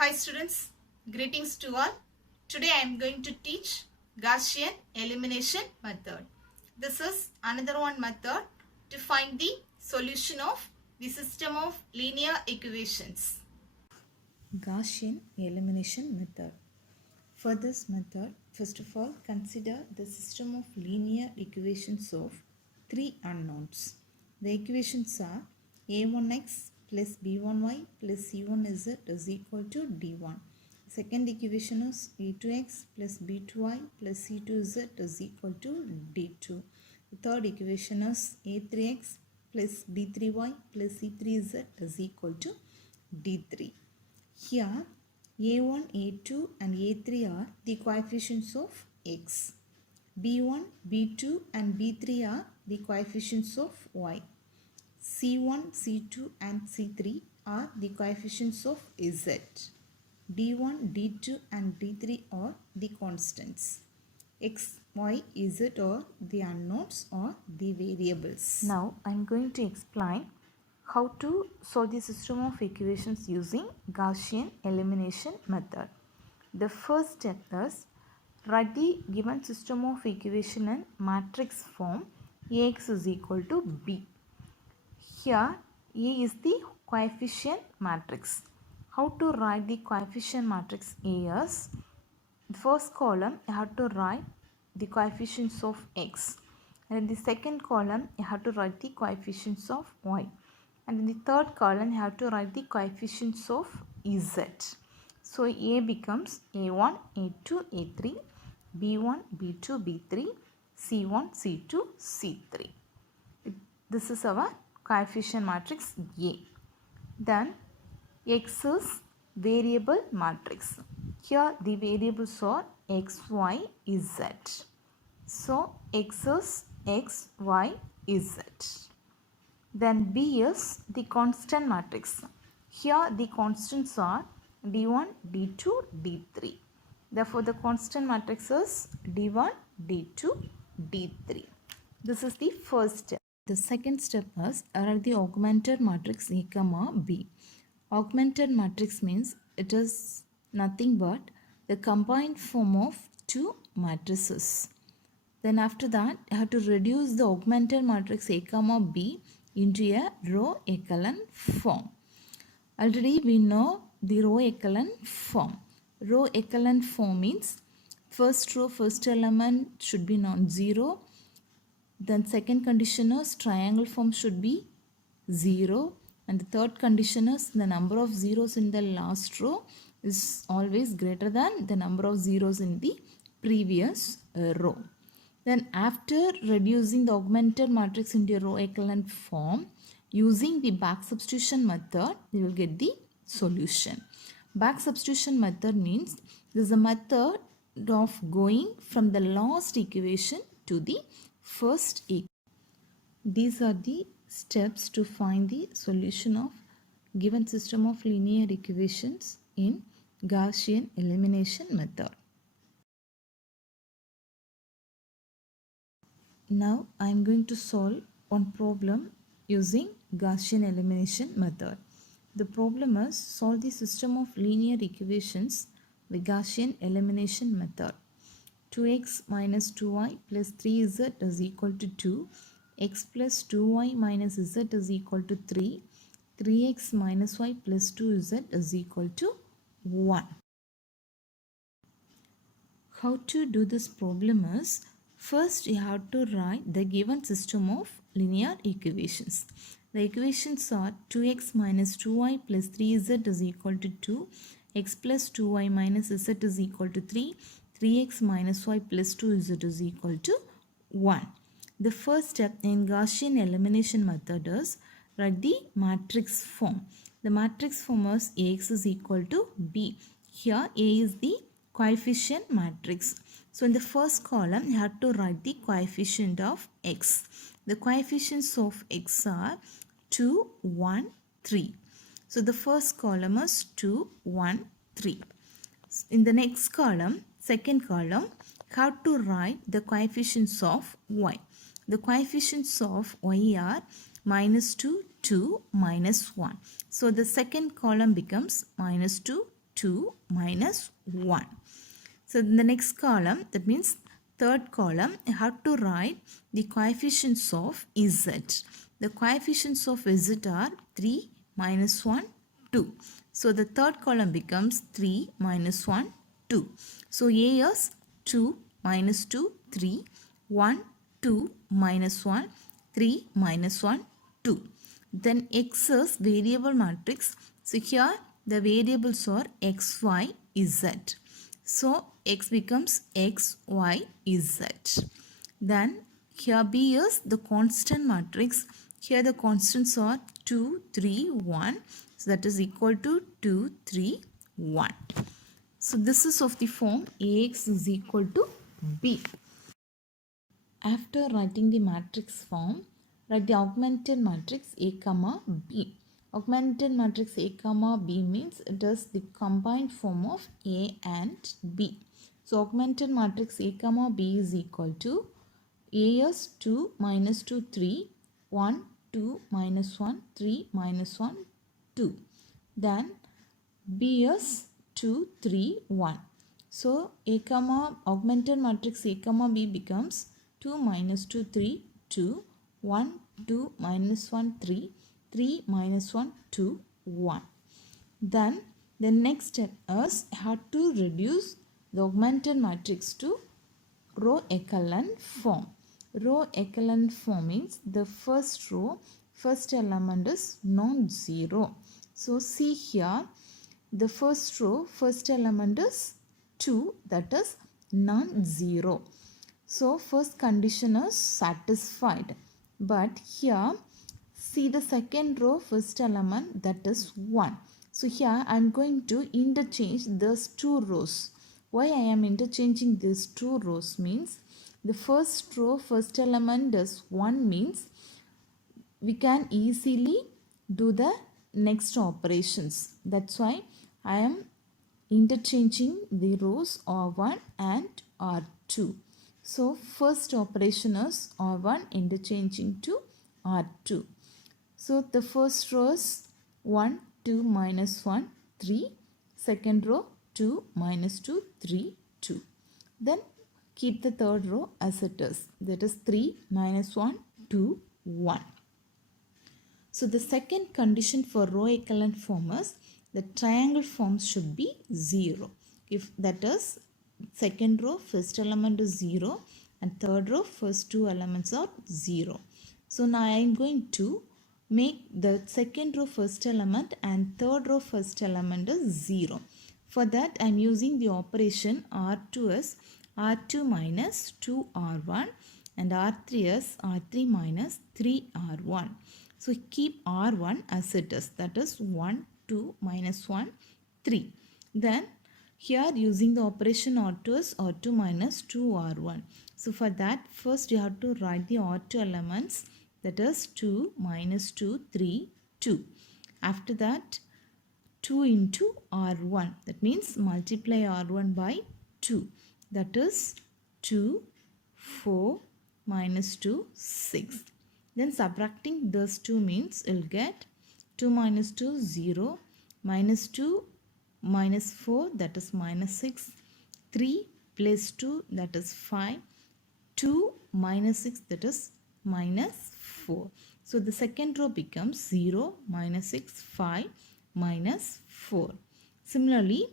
Hi students, greetings to all. Today I am going to teach Gaussian elimination method. This is another one method to find the solution of the system of linear equations. Gaussian elimination method. For this method, first of all, consider the system of linear equations of three unknowns. The equations are a1x plus b1y plus c1z is equal to d1. Second equation is a2x plus b2y plus c2z is equal to d2. The third equation is a3x plus b3y plus c3z is equal to d3. Here, a1, a2 and a3 are the coefficients of x. b1, b2 and b3 are the coefficients of y. c1, c2 and c3 are the coefficients of z. d1, d2 and d3 are the constants. x, y, z are the unknowns or the variables. Now I am going to explain how to solve the system of equations using Gaussian elimination method. The first step is write the given system of equation in matrix form Ax is equal to b. Here A is the coefficient matrix. How to write the coefficient matrix A is, the first column you have to write the coefficients of x, and in the second column you have to write the coefficients of y, and in the third column you have to write the coefficients of z. So A becomes a1, a2, a3, b1, b2, b3, c1, c2, c3. This is our coefficient matrix A. Then X is variable matrix. Here the variables are x, y, z. So X is x, y, z. Then B is the constant matrix. Here the constants are d1, d2, d3. Therefore the constant matrix is d1, d2, d3. This is the first step. The second step is write the augmented matrix A comma B. Augmented matrix means it is nothing but the combined form of two matrices. Then after that, you have to reduce the augmented matrix A comma B into a row echelon form. Already we know the row echelon form. Row echelon form means first row, first element should be non-zero. Then second condition is triangle form should be 0. And the third condition is the number of zeros in the last row is always greater than the number of zeros in the previous row. Then after reducing the augmented matrix into a row echelon form, using the back substitution method, we will get the solution. Back substitution method means this is a method of going from the last equation to the first equation. These are the steps to find the solution of given system of linear equations in Gaussian elimination method. Now I am going to solve one problem using Gaussian elimination method. The problem is solve the system of linear equations with Gaussian elimination method. 2x minus 2y plus 3z is equal to 2. X plus 2y minus z is equal to 3. 3x minus y plus 2z is equal to 1. How to do this problem is, first you have to write the given system of linear equations. The equations are 2x minus 2y plus 3z is equal to 2. X plus 2y minus z is equal to 3. 3x minus y plus 2z is equal to 1. The first step in Gaussian elimination method is write the matrix form. The matrix form is Ax is equal to B. Here A is the coefficient matrix. So in the first column you have to write the coefficient of x. The coefficients of x are 2, 1, 3. So the first column is 2, 1, 3. In the next column, second column, how to write the coefficients of y. The coefficients of y are minus 2, 2, minus 1. So the second column becomes minus 2, 2 minus 1. So in the next column, that means third column, you have to write the coefficients of z. The coefficients of z are 3, minus 1, 2. So the third column becomes 3, minus 1, 2. So A is 2, minus 2, 3, 1, 2, minus 1, 3, minus 1, 2. Then X is variable matrix. So here the variables are X, Y, Z. So X becomes X, Y, Z. Then here B is the constant matrix. Here the constants are 2, 3, 1. So that is equal to 2, 3, 1. So this is of the form Ax is equal to B. After writing the matrix form, write the augmented matrix A comma B. Augmented matrix A comma B means it is the combined form of A and B. So augmented matrix A comma B is equal to A is 2 minus 2 3 1 2 minus 1 3 minus 1 2. Then B is 2 3 1. So A comma augmented matrix A comma B becomes 2 minus 2 3 2 1 2 minus 1 3 3 minus 1 2 1. Then the next step is how to reduce the augmented matrix to row echelon form. Row echelon form means the first row, first element is non-zero. So see here, the first row, first element is 2, that is non-zero. So first condition is satisfied. But here, see the second row, first element, that is 1. So here I am going to interchange these two rows. Why I am interchanging these two rows means the first row, first element is 1 means we can easily do the next operations. That's why I am interchanging the rows R1 and R2. So first operation is R1 interchanging to R2. So the first row is 1, 2 minus 1, 3. Second row 2 minus 2, 3, 2. Then keep the third row as it is. That is 3 minus 1, 2, 1. So the second condition for row echelon form is the triangle forms should be 0. If that is second row first element is 0 and third row first two elements are 0. So now I am going to make the second row first element and third row first element is 0. For that I am using the operation R2 as R2 minus 2R1 and R3 as R3 minus 3R1. So keep R1 as it is, that is 1, 2 minus 1, 3. Then here using the operation R2 as R2 minus 2R1. So for that first you have to write the R2 elements, that is 2 minus 2, 3, 2. After that 2 into R1, that means multiply R1 by 2, that is 2, 4 minus 2, 6. Then subtracting those 2 means you'll get 2 minus 2, 0, minus 2 minus 4, that is minus 6, 3 plus 2, that is 5, 2 minus 6, that is minus 4. So the second row becomes 0, minus 6, 5, minus 4. Similarly,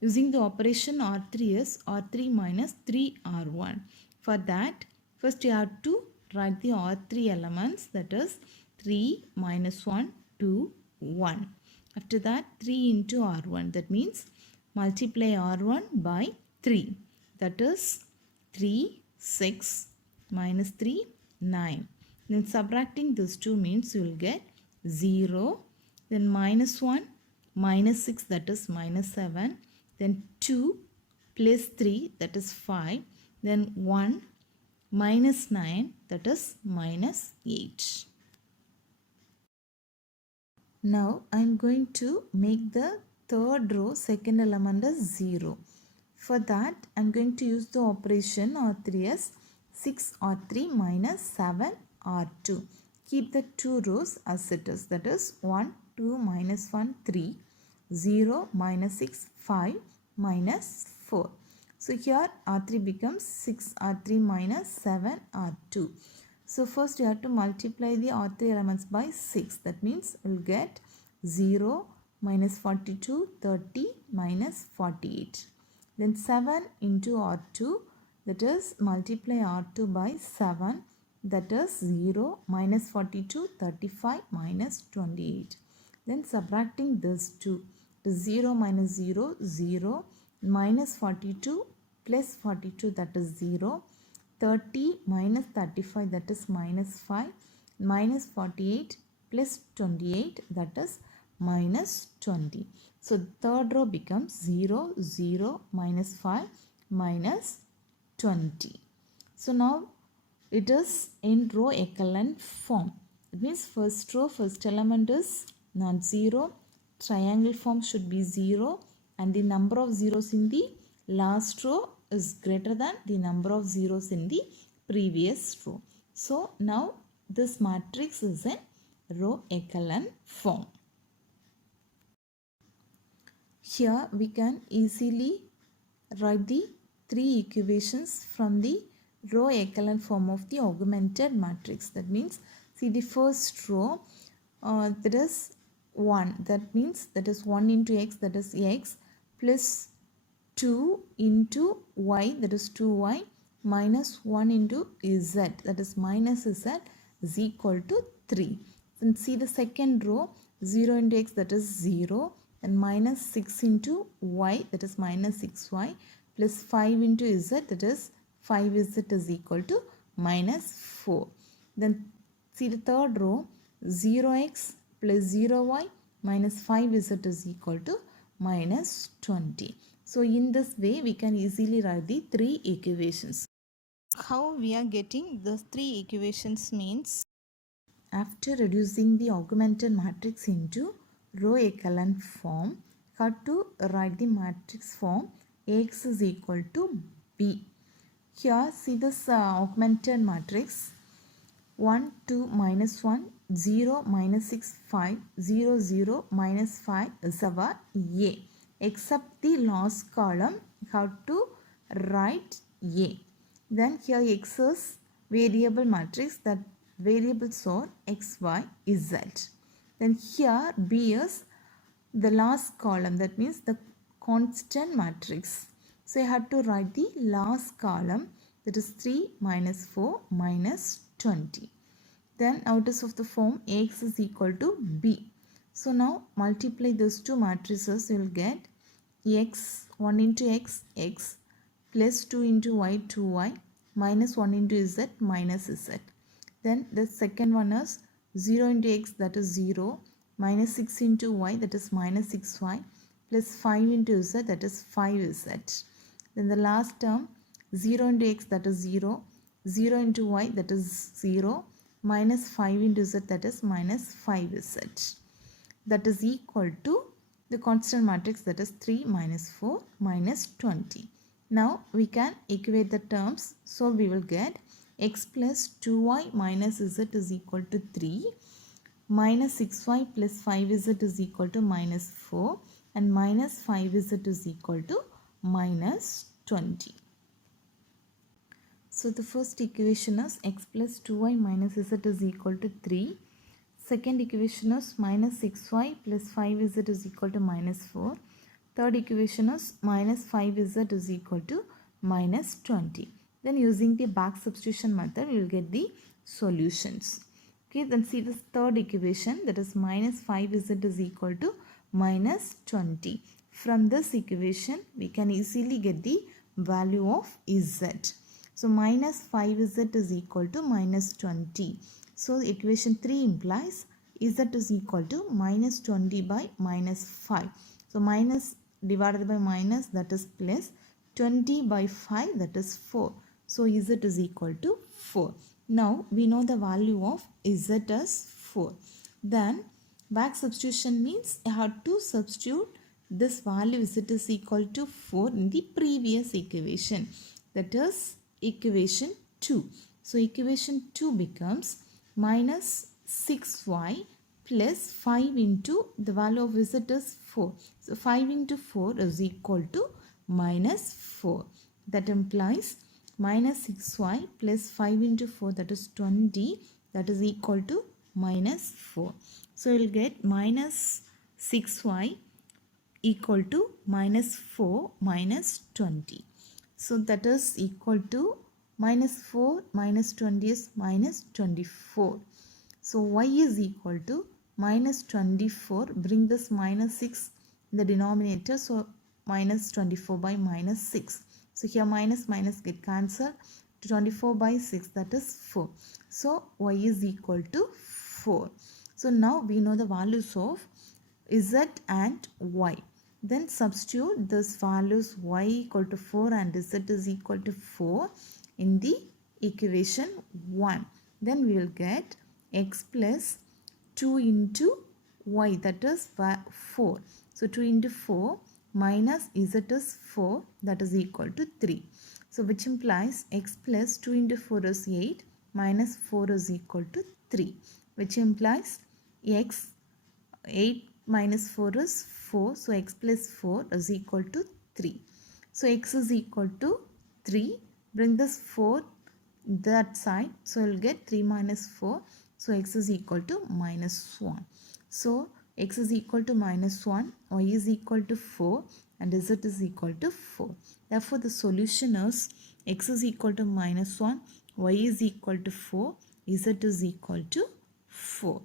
using the operation R3 is R3 minus 3R1. For that, first you have to write the R3 elements, that is 3 minus 1, 2, 1. After that 3 into R1, that means multiply R1 by 3, that is 3, 6 minus 3, 9. Then subtracting these 2 means you will get 0, then minus 1, minus 6, that is minus 7, then 2 plus 3, that is 5, then 1 minus 9, that is minus 8. Now I am going to make the third row second element as 0. For that I am going to use the operation R3 as 6 R3 minus 7 R2. Keep the two rows as it is, that is 1, 2 minus 1, 3, 0 minus 6, 5 minus 4. So here R3 becomes 6 R3 minus 7 R2. So first you have to multiply the R3 elements by 6. That means we'll get 0 minus 42, 30 minus 48. Then 7 into R2, that is multiply R2 by 7, that is 0 minus 42, 35 minus 28. Then subtracting this 2, the 0 minus 0, 0, minus 42 plus 42, that is 0, 30 minus 35, that is minus 5, minus 48 plus 28, that is minus 20. So third row becomes 0, 0, minus 5, minus 20. So now it is in row echelon form. It means first row, first element is not 0. Triangle form should be 0 and the number of zeros in the last row is greater than the number of zeros in the previous row. So now this matrix is in row echelon form. Here we can easily write the three equations from the row echelon form of the augmented matrix. That means, see the first row, that is 1. That means that is 1 into x, that is x, plus 2 into y, that is 2y, minus 1 into z, that is minus z, is equal to 3. And see the second row, 0 into x, that is 0, and minus 6 into y, that is minus 6y, plus 5 into z, that is 5z, is equal to minus 4. Then see the third row, 0x plus 0y minus 5z is equal to minus 20. So in this way we can easily write the three equations. How we are getting the three equations means, after reducing the augmented matrix into row echelon form, have to write the matrix form Ax is equal to B. Here see this augmented matrix, 1, 2, minus 1, 0, minus 6, 5, 0, 0, minus 5 is our A. Except the last column, have to write A. Then here X is variable matrix, that variables are X, Y, Z. Then here B is the last column, that means the constant matrix. So I had to write the last column, that is 3 minus 4 minus 20. Then out of the form Ax is equal to B. So now multiply those two matrices, you will get x, 1 into x, x, plus 2 into y, 2y, minus 1 into z, minus z. Then the second one is 0 into x, that is 0, minus 6 into y, that is minus 6y, plus 5 into z, that is 5z. Then the last term, 0 into x, that is 0, 0 into y, that is 0, minus 5 into z, that is minus 5z. That is equal to the constant matrix, that is 3 minus 4 minus 20. Now we can equate the terms. So we will get x plus 2y minus z is equal to 3, minus 6y plus 5z is equal to minus 4, and minus 5z is equal to minus 20. So the first equation is x plus 2y minus z is equal to 3. Second equation is minus 6y plus 5z is equal to minus 4. Third equation is minus 5z is equal to minus 20. Then using the back substitution method, we will get the solutions. Okay, then see this third equation, that is minus 5z is equal to minus 20. From this equation, we can easily get the value of z. So minus 5z is equal to minus 20. So equation 3 implies z is equal to minus 20 by minus 5. So minus divided by minus, that is plus, 20 by 5, that is 4. So z is equal to 4. Now we know the value of z as 4. Then back substitution means I have to substitute this value z is equal to 4 in the previous equation, that is equation 2. So equation 2 becomes minus 6y plus 5 into the value of z is 4. So 5 into 4 is equal to minus 4. That implies minus 6y plus 5 into 4, that is 20, that is equal to minus 4. So we'll get minus 6y equal to minus 4 minus 20. So that is equal to minus 4 minus 20 is minus 24. So y is equal to minus 24. Bring this minus 6 in the denominator. So minus 24 by minus 6. So here minus minus get cancelled. 24 by 6, that is 4. So y is equal to 4. So now we know the values of z and y. Then substitute this values y equal to 4 and z is equal to 4 in the equation 1. Then we will get x plus 2 into y, that is 4. So 2 into 4 minus z is 4, that is equal to 3. So which implies x plus 2 into 4 is 8 minus 4 is equal to 3. Which implies x 8 minus 4 is 4. So x plus 4 is equal to 3. So x is equal to 3. Bring this 4 that side. So we'll get 3 minus 4. So x is equal to minus 1. So x is equal to minus 1. Y is equal to 4. And z is equal to 4. Therefore the solution is x is equal to minus 1. Y is equal to 4. Z is equal to 4.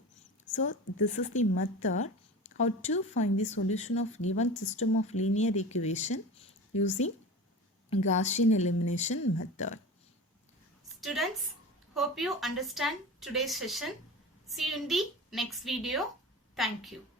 So this is the method how to find the solution of given system of linear equation using Gaussian elimination method. Students, hope you understand today's session. See you in the next video. Thank you.